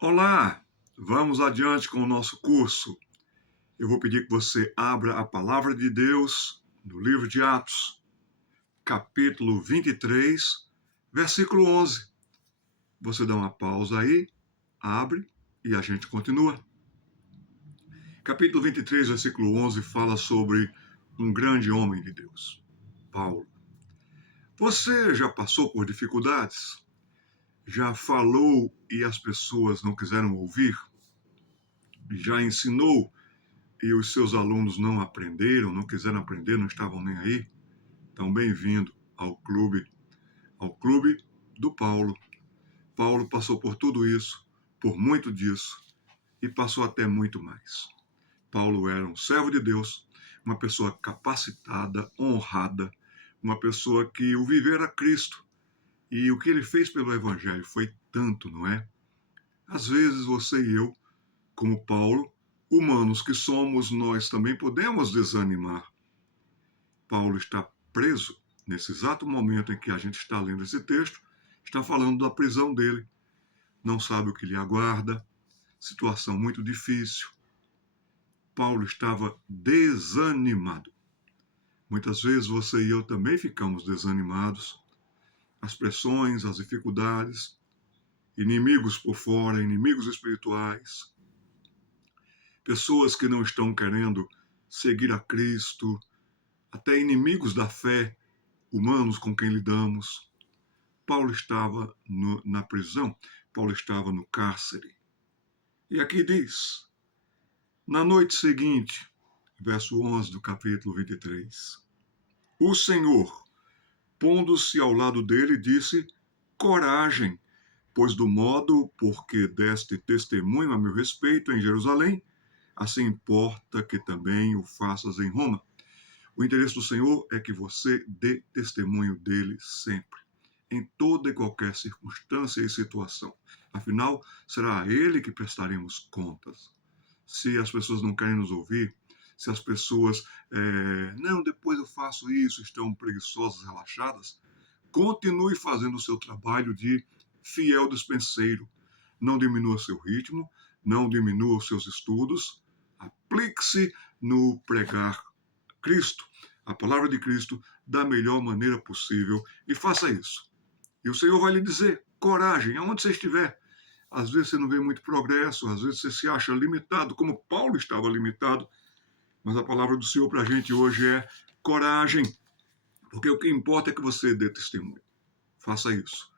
Olá, vamos adiante com o nosso curso. Eu vou pedir que você abra a palavra de Deus no livro de Atos, capítulo 23, versículo 11. Você dá uma pausa aí, abre e a gente continua. Capítulo 23, versículo 11 fala sobre um grande homem de Deus, Paulo. Você já passou por dificuldades? Já falou e as pessoas não quiseram ouvir? Já ensinou e os seus alunos não aprenderam, não quiseram aprender, não estavam nem aí? Então, bem-vindo ao clube do Paulo. Paulo passou por tudo isso, por muito disso, e passou até muito mais. Paulo era um servo de Deus, uma pessoa capacitada, honrada, uma pessoa que o viver era Cristo. E o que ele fez pelo Evangelho foi tanto, não é? Às vezes você e eu, como Paulo, humanos que somos, nós também podemos desanimar. Paulo está preso nesse exato momento em que a gente está lendo esse texto, está falando da prisão dele. Não sabe o que lhe aguarda, situação muito difícil. Paulo estava desanimado. Muitas vezes você e eu também ficamos desanimados. As pressões, as dificuldades, inimigos por fora, inimigos espirituais, pessoas que não estão querendo seguir a Cristo, até inimigos da fé, humanos com quem lidamos. Paulo estava na prisão, Paulo estava no cárcere. E aqui diz, na noite seguinte, verso 11 do capítulo 23, o Senhor, pondo-se ao lado dele, disse, coragem, pois do modo porque deste testemunho a meu respeito em Jerusalém, assim importa que também o faças em Roma. O interesse do Senhor é que você dê testemunho dele sempre, em toda e qualquer circunstância e situação. Afinal, será a ele que prestaremos contas. Se as pessoas não querem nos ouvir, se as pessoas, não, depois eu faço isso, estão preguiçosas, relaxadas, continue fazendo o seu trabalho de fiel dispenseiro. Não diminua seu ritmo, não diminua os seus estudos, aplique-se no pregar Cristo, a palavra de Cristo, da melhor maneira possível e faça isso. E o Senhor vai lhe dizer, coragem, aonde você estiver. Às vezes você não vê muito progresso, às vezes você se acha limitado, como Paulo estava limitado, mas a palavra do Senhor para a gente hoje é coragem, porque o que importa é que você dê testemunho. Faça isso.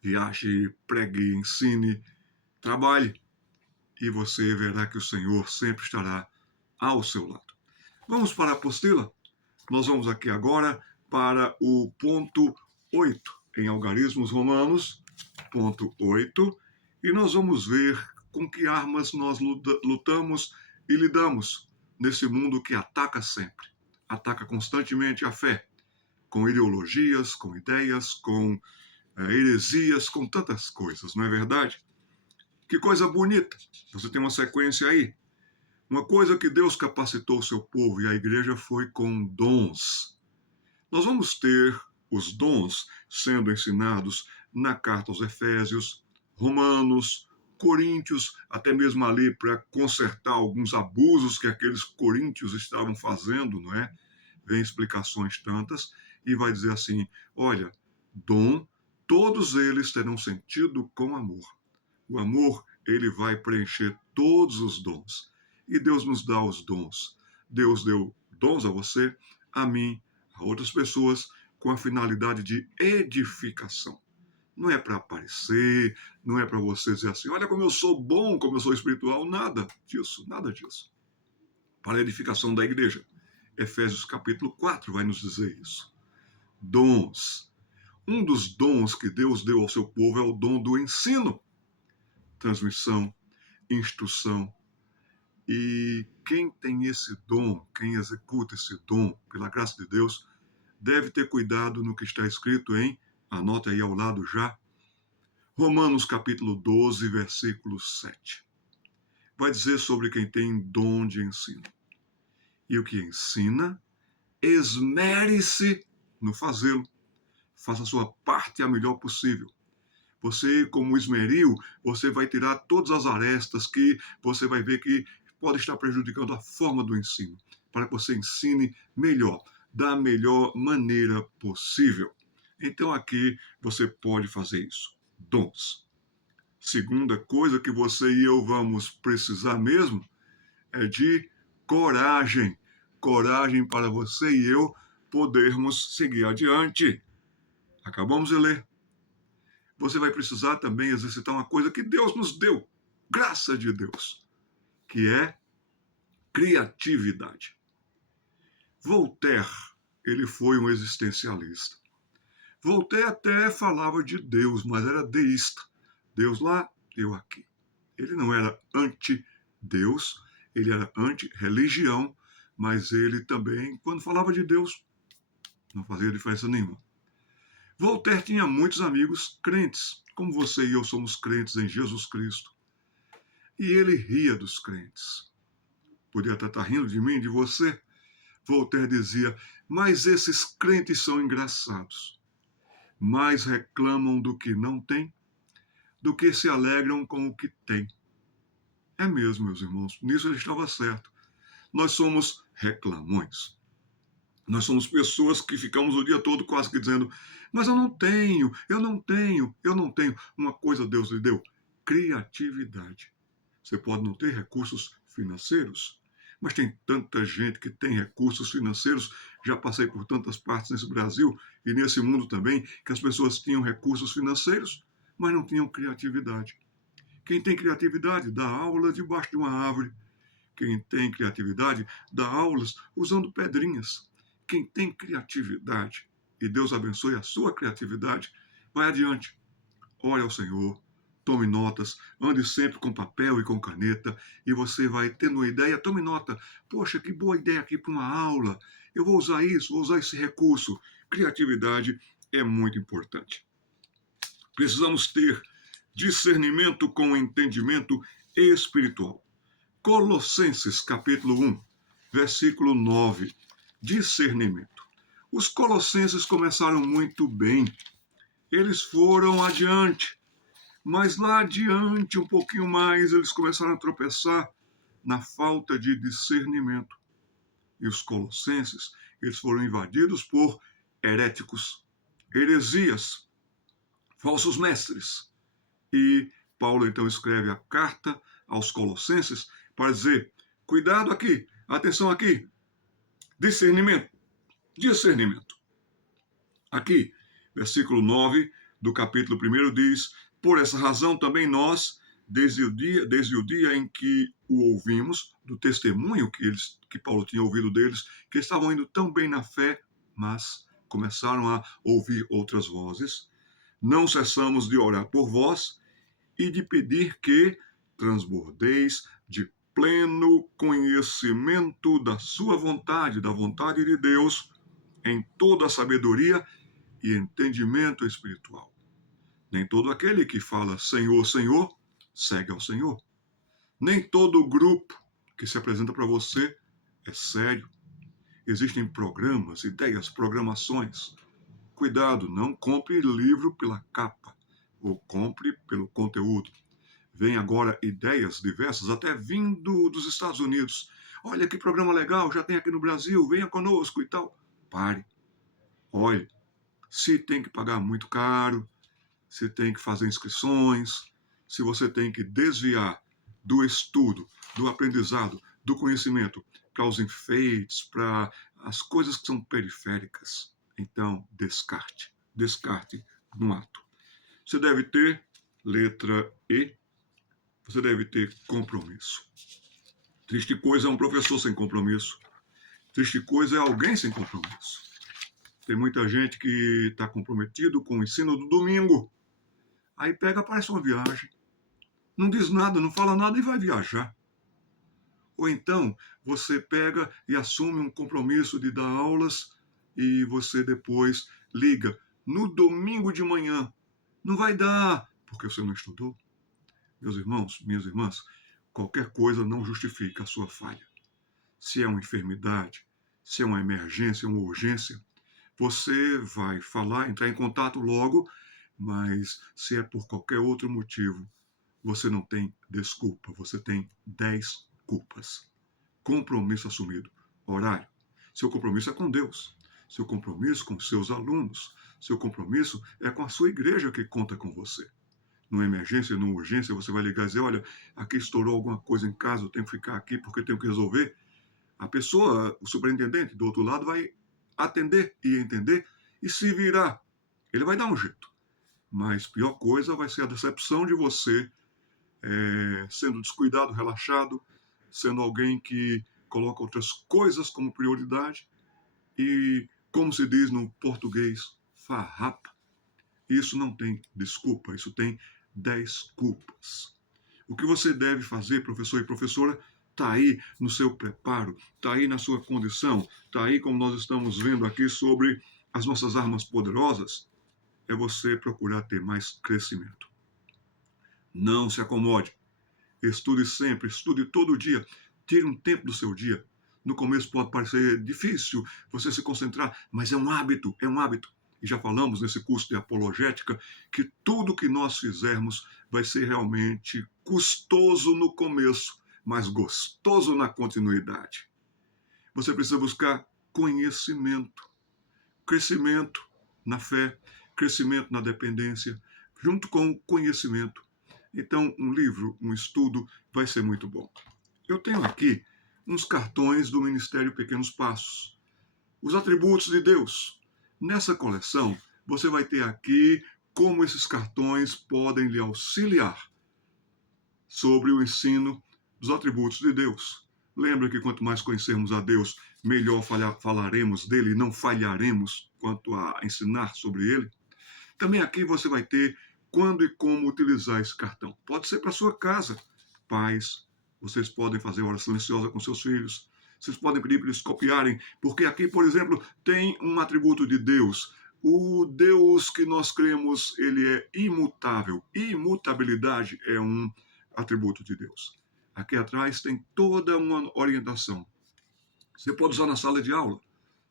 Viaje, pregue, ensine, trabalhe, e você verá que o Senhor sempre estará ao seu lado. Vamos para a apostila? Nós vamos aqui agora para o ponto 8 em Algarismos Romanos, ponto 8, e nós vamos ver com que armas nós lutamos e lidamos nesse mundo que ataca sempre, ataca constantemente a fé, com ideologias, com ideias, com heresias, com tantas coisas, não é verdade? Que coisa bonita! Você tem uma sequência aí. Uma coisa que Deus capacitou o seu povo e a igreja foi com dons. Nós vamos ter os dons sendo ensinados na carta aos Efésios, Romanos, Coríntios, até mesmo ali para consertar alguns abusos que aqueles coríntios estavam fazendo, não é? Vem explicações tantas e vai dizer assim: olha, dom, todos eles terão sentido com amor. O amor, ele vai preencher todos os dons. E Deus nos dá os dons. Deus deu dons a você, a mim, a outras pessoas, com a finalidade de edificação. Não é para aparecer, não é para você dizer assim, olha como eu sou bom, como eu sou espiritual, nada disso, nada disso. Para a edificação da igreja. Efésios capítulo 4 vai nos dizer isso. Dons. Um dos dons que Deus deu ao seu povo é o dom do ensino. Transmissão, instrução. E quem tem esse dom, quem executa esse dom, pela graça de Deus, deve ter cuidado no que está escrito em, anota aí ao lado já, Romanos capítulo 12, versículo 7. Vai dizer sobre quem tem dom de ensino. E o que ensina, esmere-se no fazê-lo. Faça a sua parte a melhor possível. Você, como esmeril, você vai tirar todas as arestas que você vai ver que pode estar prejudicando a forma do ensino, para que você ensine melhor, da melhor maneira possível. Então aqui você pode fazer isso. Dons. Segunda coisa que você e eu vamos precisar mesmo é de coragem. Coragem para você e eu podermos seguir adiante. Acabamos de ler. Você vai precisar também exercitar uma coisa que Deus nos deu, graça de Deus, que é criatividade. Voltaire, ele foi um existencialista. Voltaire até falava de Deus, mas era deísta. Deus lá, eu aqui. Ele não era anti-Deus, ele era anti-religião, mas ele também, quando falava de Deus, não fazia diferença nenhuma. Voltaire tinha muitos amigos crentes, como você e eu somos crentes em Jesus Cristo. E ele ria dos crentes. Podia até estar rindo de mim, de você. Voltaire dizia, mas esses crentes são engraçados. Mais reclamam do que não têm, do que se alegram com o que têm. É mesmo, meus irmãos, nisso ele estava certo. Nós somos reclamões. Nós somos pessoas que ficamos o dia todo quase que dizendo, mas eu não tenho, eu não tenho, eu não tenho. Uma coisa Deus lhe deu, criatividade. Você pode não ter recursos financeiros, mas tem tanta gente que tem recursos financeiros. Já passei por tantas partes nesse Brasil e nesse mundo também, que as pessoas tinham recursos financeiros, mas não tinham criatividade. Quem tem criatividade dá aula debaixo de uma árvore. Quem tem criatividade dá aulas usando pedrinhas. Quem tem criatividade, e Deus abençoe a sua criatividade, vai adiante. Ore ao Senhor, tome notas, ande sempre com papel e com caneta, e você vai tendo uma ideia, tome nota. Poxa, que boa ideia aqui para uma aula. Eu vou usar isso, vou usar esse recurso. Criatividade é muito importante. Precisamos ter discernimento com entendimento espiritual. Colossenses, capítulo 1, versículo 9. Discernimento. Os colossenses começaram muito bem. Eles foram adiante. Mas lá adiante, um pouquinho mais, eles começaram a tropeçar na falta de discernimento. E os colossenses, eles foram invadidos por heréticos, heresias, falsos mestres. E Paulo então escreve a carta aos colossenses para dizer, cuidado aqui, atenção aqui, discernimento, discernimento. Aqui, versículo 9 do capítulo 1 diz, por essa razão também nós, desde o dia em que o ouvimos, do testemunho que Paulo tinha ouvido deles, que estavam indo tão bem na fé, mas começaram a ouvir outras vozes, não cessamos de orar por vós e de pedir que transbordeis de pleno conhecimento da sua vontade, da vontade de Deus, em toda a sabedoria e entendimento espiritual. Nem todo aquele que fala Senhor, Senhor, segue ao Senhor. Nem todo grupo que se apresenta para você é sério. Existem programas, ideias, programações. Cuidado, não compre livro pela capa, ou compre pelo conteúdo. Vem agora ideias diversas, até vindo dos Estados Unidos. Olha que programa legal, já tem aqui no Brasil, venha conosco e tal. Pare. Olhe, se tem que pagar muito caro, se tem que fazer inscrições, se você tem que desviar do estudo, do aprendizado, do conhecimento para os enfeites, para as coisas que são periféricas, então descarte. Descarte no ato. Você deve ter, letra E, você deve ter compromisso. Triste coisa é um professor sem compromisso. Triste coisa é alguém sem compromisso. Tem muita gente que está comprometido com o ensino do domingo. Aí pega, parece uma viagem. Não diz nada, não fala nada e vai viajar. Ou então, você pega e assume um compromisso de dar aulas e você depois liga no domingo de manhã. Não vai dar, porque você não estudou. Meus irmãos, minhas irmãs, qualquer coisa não justifica a sua falha. Se é uma enfermidade, se é uma emergência, uma urgência, você vai falar, entrar em contato logo mas se é por qualquer outro motivo, você não tem desculpa, você tem 10 culpas. Compromisso assumido. Horário. Seu compromisso é com Deus. Seu compromisso com seus alunos. Seu compromisso é com a sua igreja que conta com você. Numa emergência, numa urgência, você vai ligar e dizer, olha, aqui estourou alguma coisa em casa, eu tenho que ficar aqui porque eu tenho que resolver. A pessoa, o superintendente do outro lado vai atender e entender e se virar. Ele vai dar um jeito. Mas pior coisa vai ser a decepção de você sendo descuidado, relaxado, sendo alguém que coloca outras coisas como prioridade e, como se diz no português, farrapa. Isso não tem desculpa, isso tem 10 culpas. O que você deve fazer, professor e professora, está aí no seu preparo, está aí na sua condição, está aí como nós estamos vendo aqui sobre as nossas armas poderosas, é você procurar ter mais crescimento. Não se acomode. Estude sempre, estude todo dia. Tire um tempo do seu dia. No começo pode parecer difícil você se concentrar, mas é um hábito, é um hábito. E já falamos nesse curso de apologética que tudo que nós fizermos vai ser realmente custoso no começo, mas gostoso na continuidade. Você precisa buscar conhecimento, crescimento na fé, crescimento na dependência, junto com o conhecimento. Então, um livro, um estudo vai ser muito bom. Eu tenho aqui uns cartões do Ministério Pequenos Passos. Os atributos de Deus. Nessa coleção, você vai ter aqui como esses cartões podem lhe auxiliar sobre o ensino dos atributos de Deus. Lembra que quanto mais conhecermos a Deus, melhor falaremos dele e não falharemos quanto a ensinar sobre ele. Também aqui você vai ter quando e como utilizar esse cartão. Pode ser para sua casa. Pais, vocês podem fazer hora silenciosa com seus filhos. Vocês podem pedir para eles copiarem, porque aqui, por exemplo, tem um atributo de Deus. O Deus que nós cremos, ele é imutável. Imutabilidade é um atributo de Deus. Aqui atrás tem toda uma orientação. Você pode usar na sala de aula.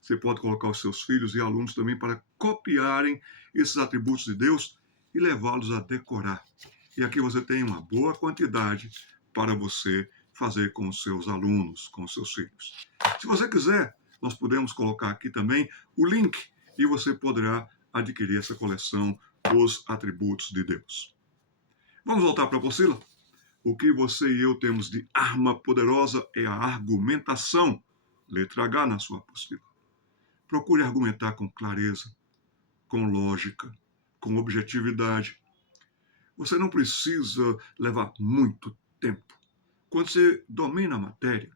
Você pode colocar os seus filhos e alunos também para copiarem esses atributos de Deus e levá-los a decorar. E aqui você tem uma boa quantidade para você fazer com os seus alunos, com os seus filhos. Se você quiser, nós podemos colocar aqui também o link e você poderá adquirir essa coleção Os Atributos de Deus. Vamos voltar para a apostila? O que você e eu temos de arma poderosa é a argumentação. Letra H na sua apostila. Procure argumentar com clareza, com lógica, com objetividade. Você não precisa levar muito tempo. Quando você domina a matéria,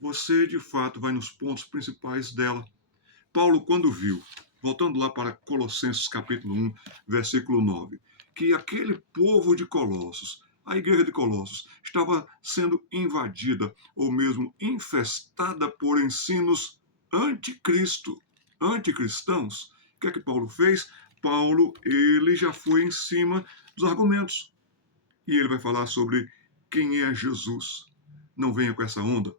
você de fato vai nos pontos principais dela. Paulo, quando viu, voltando lá para Colossenses capítulo 1, versículo 9, que aquele povo de Colossos, a igreja de Colossos, estava sendo invadida ou mesmo infestada por ensinos anticristãos. O que é que Paulo fez? Paulo, ele já foi em cima dos argumentos. E ele vai falar sobre quem é Jesus. Não venha com essa onda.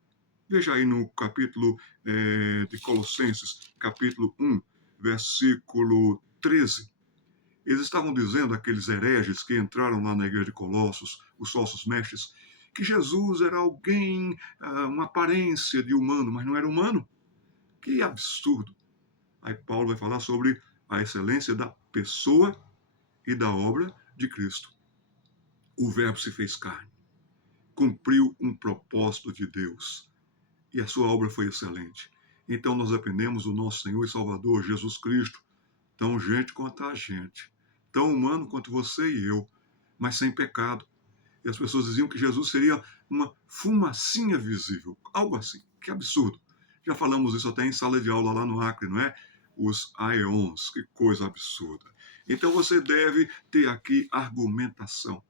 Veja aí no capítulo de Colossenses, capítulo 1, versículo 13. Eles estavam dizendo, aqueles hereges que entraram lá na igreja de Colossos, os falsos mestres, que Jesus era alguém, uma aparência de humano, mas não era humano. Que absurdo! Aí Paulo vai falar sobre a excelência da pessoa e da obra de Cristo. O Verbo se fez carne, cumpriu um propósito de Deus e a sua obra foi excelente. Então nós dependemos do nosso Senhor e Salvador Jesus Cristo, tão gente quanto a gente, tão humano quanto você e eu, mas sem pecado. E as pessoas diziam que Jesus seria uma fumacinha visível, algo assim. Que absurdo. Já falamos isso até em sala de aula lá no Acre, não é? Os aeons, que coisa absurda. Então você deve ter aqui argumentação.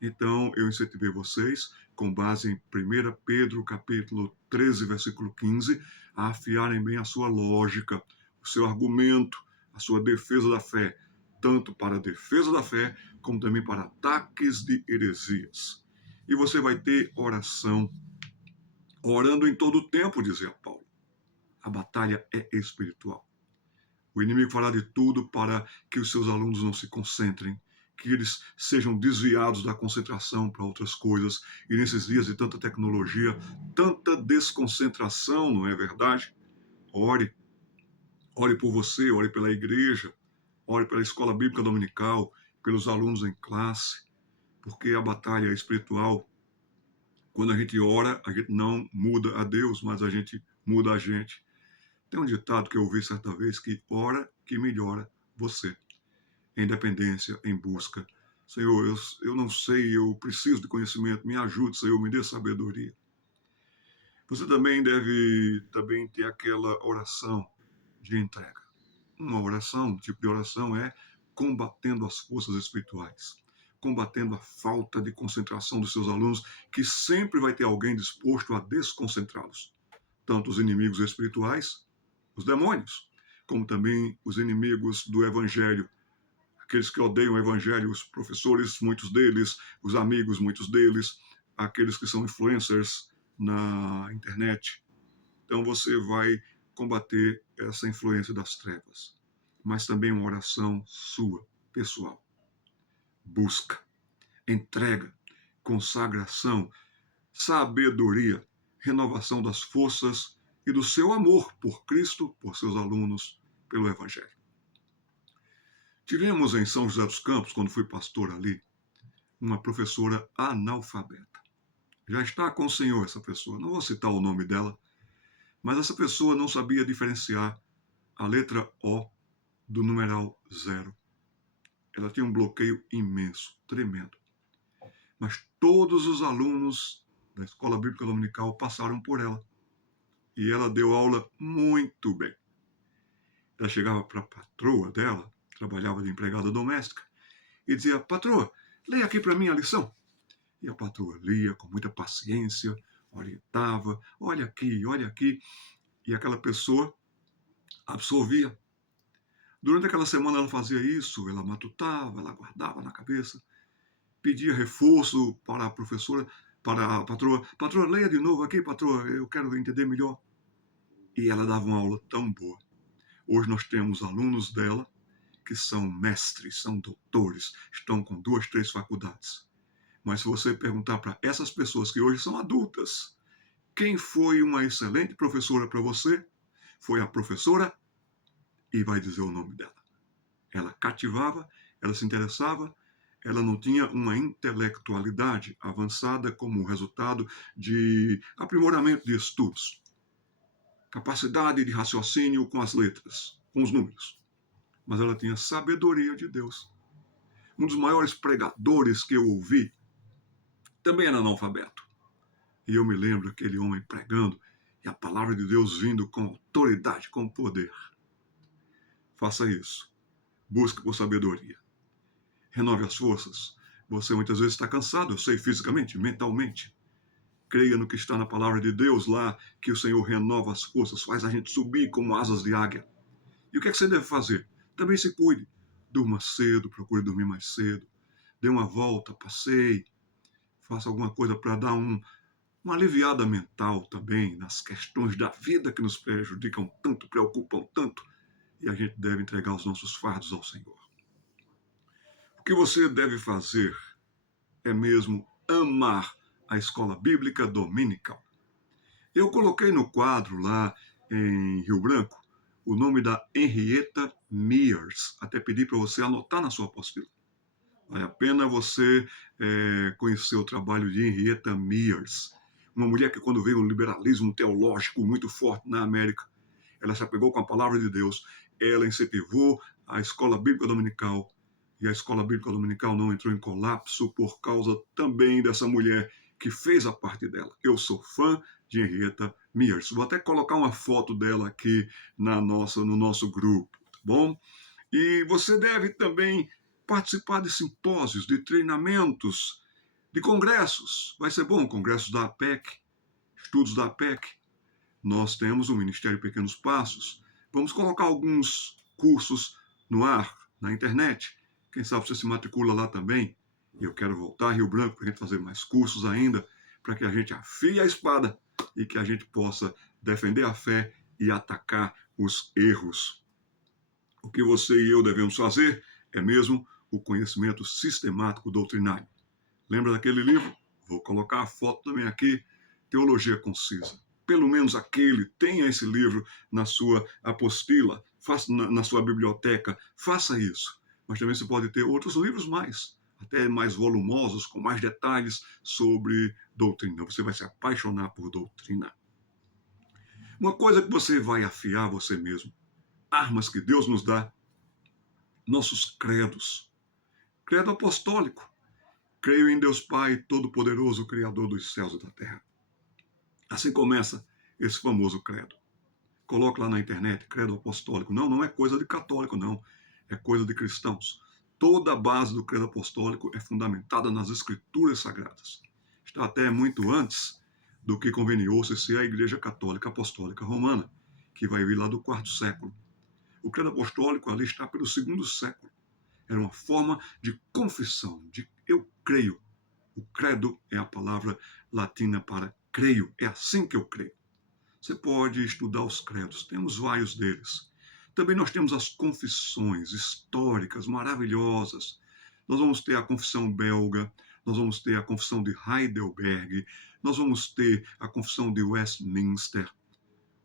Então eu incentivei vocês, com base em 1 Pedro capítulo 13, versículo 15, a afiarem bem a sua lógica, o seu argumento, a sua defesa da fé, tanto para a defesa da fé, como também para ataques de heresias. E você vai ter oração, orando em todo o tempo, dizia Paulo. A batalha é espiritual. O inimigo fará de tudo para que os seus alunos não se concentrem, que eles sejam desviados da concentração para outras coisas. E nesses dias de tanta tecnologia, tanta desconcentração, não é verdade? Ore, ore por você, ore pela igreja, ore pela escola bíblica dominical, pelos alunos em classe, porque a batalha espiritual, quando a gente ora, a gente não muda a Deus, mas a gente muda a gente. Tem um ditado que eu ouvi certa vez que ora que melhora você. Em dependência, em busca. Senhor, eu não sei, eu preciso de conhecimento, me ajude, Senhor, me dê sabedoria. Você também deve ter aquela oração de entrega. Uma oração, um tipo de oração é combatendo as forças espirituais, combatendo a falta de concentração dos seus alunos, que sempre vai ter alguém disposto a desconcentrá-los. Tanto os inimigos espirituais, os demônios, como também os inimigos do evangelho, aqueles que odeiam o evangelho, os professores, muitos deles, os amigos, muitos deles, aqueles que são influencers na internet. Então você vai combater essa influência das trevas, mas também uma oração sua, pessoal. Busca, entrega, consagração, sabedoria, renovação das forças e do seu amor por Cristo, por seus alunos, pelo Evangelho. Tivemos em São José dos Campos, quando fui pastor ali, uma professora analfabeta. Já está com o Senhor essa pessoa, não vou citar o nome dela, mas essa pessoa não sabia diferenciar a letra O do numeral 0. Ela tinha um bloqueio imenso, tremendo. Mas todos os alunos da Escola Bíblica Dominical passaram por ela. E ela deu aula muito bem. Ela chegava para a patroa dela, trabalhava de empregada doméstica, e dizia: patroa, leia aqui para mim a lição. E a patroa lia com muita paciência, orientava, olha aqui, olha aqui. E aquela pessoa absorvia. Durante aquela semana ela fazia isso, ela matutava, ela guardava na cabeça, pedia reforço para a professora, para a patroa. Patroa, leia de novo aqui, patroa, eu quero entender melhor. E ela dava uma aula tão boa. Hoje nós temos alunos dela que são mestres, são doutores, estão com 2, 3 faculdades. Mas se você perguntar para essas pessoas que hoje são adultas, quem foi uma excelente professora para você? Foi a professora, e vai dizer o nome dela. Ela cativava, ela se interessava, ela não tinha uma intelectualidade avançada como resultado de aprimoramento de estudos, capacidade de raciocínio com as letras, com os números. Mas ela tinha sabedoria de Deus. Um dos maiores pregadores que eu ouvi também era analfabeto. E eu me lembro aquele homem pregando e a palavra de Deus vindo com autoridade, com poder. Faça isso. Busque por sabedoria. Renove as forças. Você muitas vezes está cansado, eu sei, fisicamente, mentalmente. Creia no que está na palavra de Deus lá, que o Senhor renova as forças, faz a gente subir como asas de águia. E o que é que você deve fazer? Também se cuide. Durma cedo, procure dormir mais cedo. Dê uma volta, passeie. Faça alguma coisa para dar uma aliviada mental também nas questões da vida que nos prejudicam tanto, preocupam tanto. E a gente deve entregar os nossos fardos ao Senhor. O que você deve fazer é mesmo amar a escola bíblica dominical. Eu coloquei no quadro lá em Rio Branco o nome da Henrietta Mears. Até pedi para você anotar na sua apostila. Vale a pena você conhecer o trabalho de Henrietta Mears. Uma mulher que, quando veio o liberalismo teológico muito forte na América, ela se apegou com a palavra de Deus. Ela incentivou a escola bíblica dominical. E a escola bíblica dominical não entrou em colapso por causa também dessa mulher que fez a parte dela. Eu sou fã de Henrietta Mears. Vou até colocar uma foto dela aqui no nosso grupo, tá bom? E você deve também participar de simpósios, de treinamentos, de congressos. Vai ser bom, congressos da APEC, estudos da APEC. Nós temos o Ministério Pequenos Passos. Vamos colocar alguns cursos no ar, na internet. Quem sabe você se matricula lá também. Eu quero voltar a Rio Branco para a gente fazer mais cursos ainda, para que a gente afie a espada e que a gente possa defender a fé e atacar os erros. O que você e eu devemos fazer é mesmo o conhecimento sistemático doutrinário. Lembra daquele livro? Vou colocar a foto também aqui, Teologia Concisa. Pelo menos aquele, tenha esse livro na sua apostila, faça na sua biblioteca, faça isso. Mas também você pode ter outros livros até mais volumosos, com mais detalhes sobre doutrina. Você vai se apaixonar por doutrina. Uma coisa que você vai afiar você mesmo, armas que Deus nos dá, nossos credos. Credo apostólico. Creio em Deus Pai Todo-Poderoso, Criador dos céus e da terra. Assim começa esse famoso credo. Coloque lá na internet, credo apostólico. Não, não é coisa de católico, não. É coisa de cristãos. Toda a base do credo apostólico é fundamentada nas escrituras sagradas. Está até muito antes do que conveniou-se ser a Igreja Católica Apostólica Romana, que vai vir lá do quarto século. O credo apostólico ali está pelo segundo século. Era uma forma de confissão, de eu creio. O credo é a palavra latina para creio. É assim que eu creio. Você pode estudar os credos, temos vários deles. Também nós temos as confissões históricas maravilhosas. Nós vamos ter a confissão belga, nós vamos ter a confissão de Heidelberg, nós vamos ter a confissão de Westminster.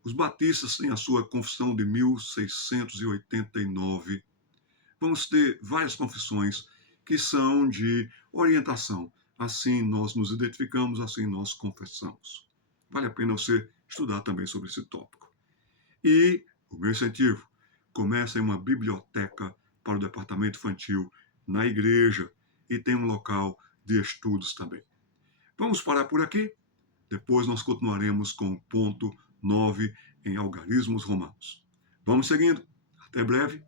Os batistas têm a sua confissão de 1689. Vamos ter várias confissões que são de orientação. Assim nós nos identificamos, assim nós confessamos. Vale a pena você estudar também sobre esse tópico. E o meu incentivo, começa em uma biblioteca para o departamento infantil na igreja e tem um local de estudos também. Vamos parar por aqui? Depois nós continuaremos com o ponto 9 em algarismos romanos. Vamos seguindo. Até breve.